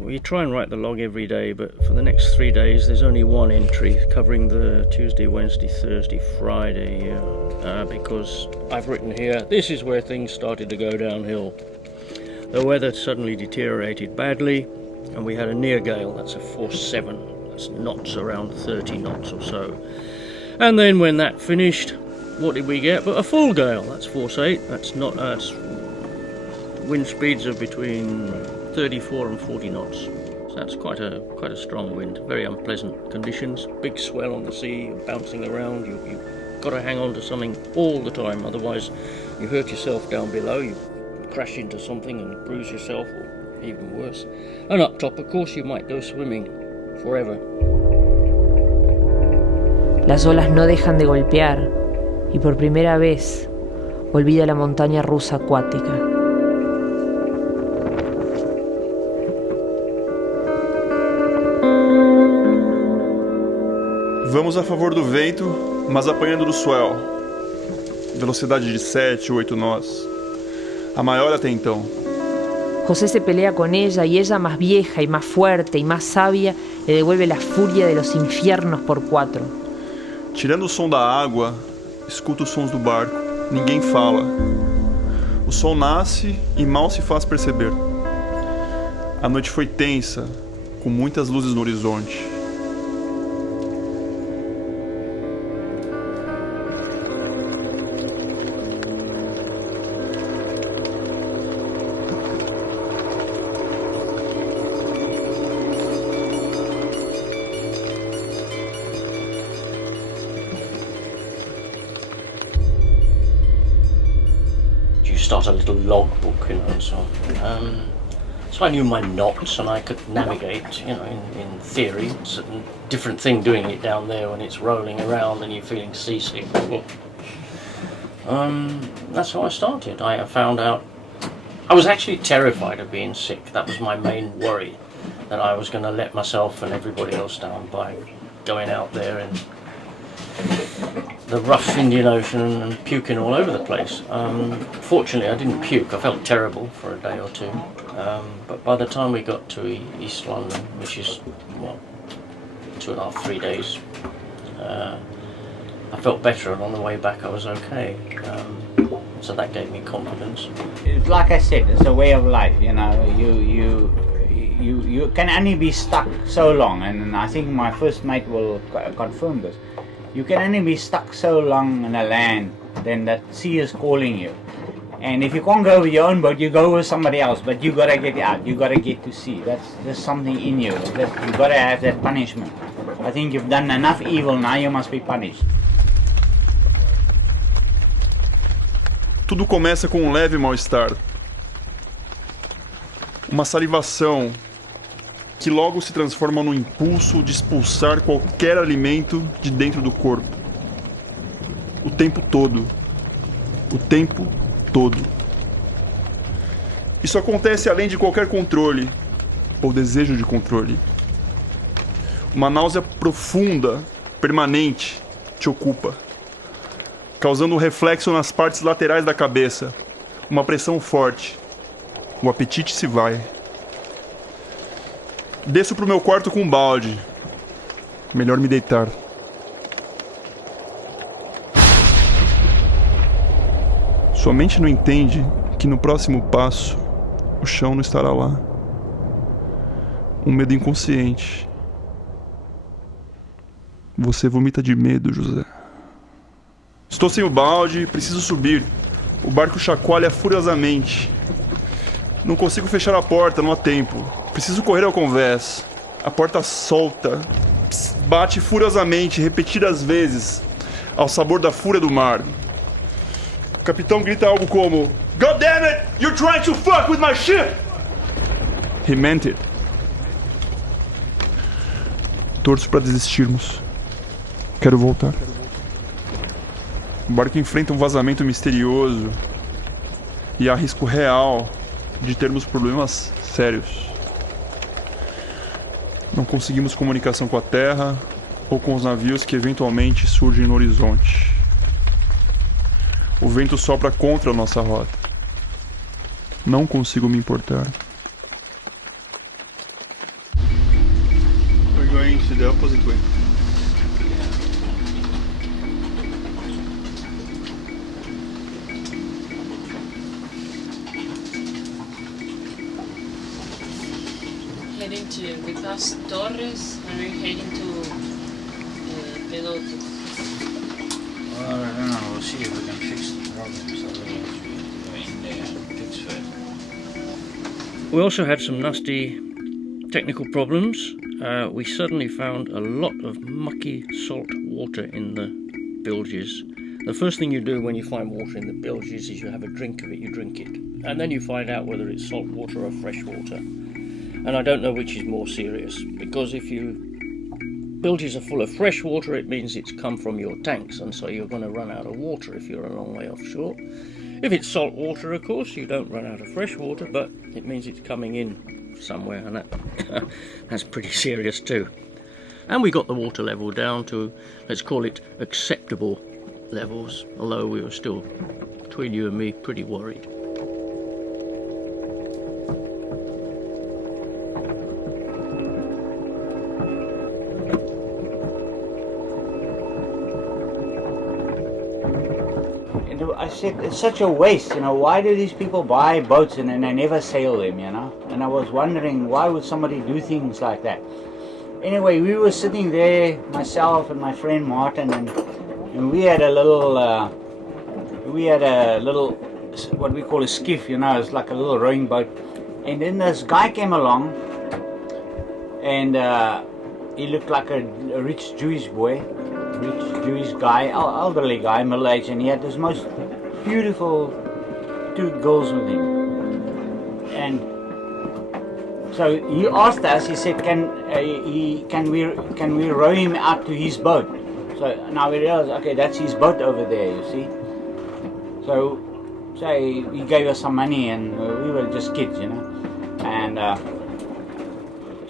We try and write the log every day, but for the next 3 days there's only one entry covering the Tuesday, Wednesday, Thursday, Friday, because I've written here, this is where things started to go downhill. The weather suddenly deteriorated badly, and we had a near gale. That's a force 7, that's knots around 30 knots or so. And then when that finished, what did we get but a full gale? That's force 8, that's wind speeds of between 34 and 40 knots. So that's quite a strong wind, very unpleasant conditions, big swell on the sea, bouncing around, you've got to hang on to something all the time, otherwise you hurt yourself down below, you crash into something and bruise yourself, or even worse. And up top, of course, you might go swimming forever. Las olas no dejan de golpear y por primera vez volví a la montaña rusa acuática. Vamos a favor do vento, mas apanhando do swell. Velocidade de 7 ou 8 nós. A maior até então. José se pelea con ella y ella, más vieja y más fuerte y más sabia, le devuelve la furia de los infiernos por 4. Tirando o som da água, escuto os sons do barco. Ninguém fala. O sol nasce e mal se faz perceber. A noite foi tensa, com muitas luzes no horizonte. Start a little logbook, and so on. So I knew my knots, and I could navigate, in theory. It's a different thing doing it down there when it's rolling around and you're feeling seasick. That's how I started. I found out I was actually terrified of being sick. That was my main worry, that I was going to let myself and everybody else down by going out there in the rough Indian Ocean and puking all over the place. Fortunately, I didn't puke. I felt terrible for a day or two. But by the time we got to East London, which is, 2.5, 3 days, I felt better, and on the way back I was okay. So that gave me confidence. Like I said, it's a way of life, You can only be stuck so long, and I think my first mate will confirm this. You can only be stuck so long in a land, then that sea is calling you. And if you can't go with your own boat, you go with somebody else, but you gotta get out, you gotta get to sea. There's something in you, you gotta have that punishment. I think you've done enough evil, now you must be punished. Tudo começa com um leve mal-estar. Uma salivação que logo se transforma no impulso de expulsar qualquer alimento de dentro do corpo. O tempo todo. O tempo todo. Isso acontece além de qualquer controle ou desejo de controle. Uma náusea profunda, permanente, te ocupa, causando um reflexo nas partes laterais da cabeça, uma pressão forte. O apetite se vai. Desço pro meu quarto com um balde. Melhor me deitar. Sua mente não entende que no próximo passo o chão não estará lá. Um medo inconsciente. Você vomita de medo, José. Estou sem o balde, preciso subir. O barco chacoalha furiosamente. Não consigo fechar a porta, não há tempo. Preciso correr ao convés. A porta solta. Bate furiosamente, repetidas vezes, ao sabor da fúria do mar. O capitão grita algo como: God damn it! You're trying to fuck with my ship! He meant it. Torço para desistirmos. Quero voltar. O barco enfrenta um vazamento misterioso e há risco real de termos problemas sérios. Não conseguimos comunicação com a Terra ou com os navios que eventualmente surgem no horizonte. O vento sopra contra a nossa rota. Não consigo me importar. the opposite way. Heading to, we passed Torres and we're heading to Peloto. Well, I don't know, we'll see if we can fix the problems. Otherwise we'll go in there and fix it. We also had some nasty technical problems. We suddenly found a lot of mucky salt water in the bilges. The first thing you do when you find water in the bilges is you have a drink of it, you drink it. And then you find out whether it's salt water or fresh water. And I don't know which is more serious, because if your bilges are full of fresh water, it means it's come from your tanks, and so you're going to run out of water if you're a long way offshore. If it's salt water, of course, you don't run out of fresh water, but it means it's coming in somewhere, and that's pretty serious too. And we got the water level down to, let's call it, acceptable levels, although we were still, between you and me, pretty worried. I said, it's such a waste, you know, why do these people buy boats and then they never sail them, you know? And I was wondering, why would somebody do things like that? Anyway, we were sitting there, myself and my friend Martin, and we had a little, what we call a skiff, you know, it's like a little rowing boat. And then this guy came along, and he looked like a rich Jewish boy, rich Jewish guy, elderly guy, middle-aged, and he had this most beautiful two girls with him. And so he asked us, he said, can we row him out to his boat? So now we realized, okay, that's his boat over there, you see. So he gave us some money, and we were just kids, you know. And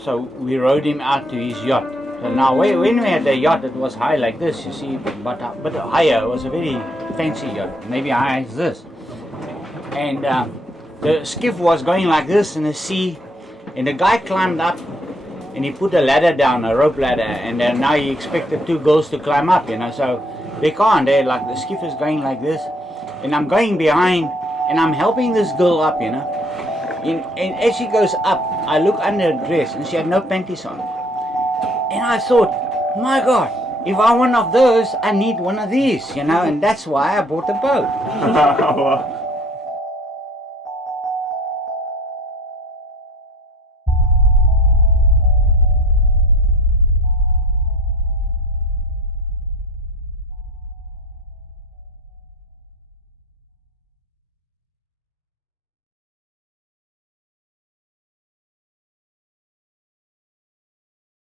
so we rowed him out to his yacht. So now when we had the yacht, it was high like this, you see, but higher. It was a very fancy yacht, maybe high as this. And the skiff was going like this in the sea, and the guy climbed up, and he put a ladder down, a rope ladder, and now he expected two girls to climb up, you know, so they can't. They like, the skiff is going like this, and I'm going behind, and I'm helping this girl up, you know. And as she goes up, I look under her dress, and she had no panties on. And I thought, my God, if I want one of those, I need one of these, you know, and that's why I bought the boat.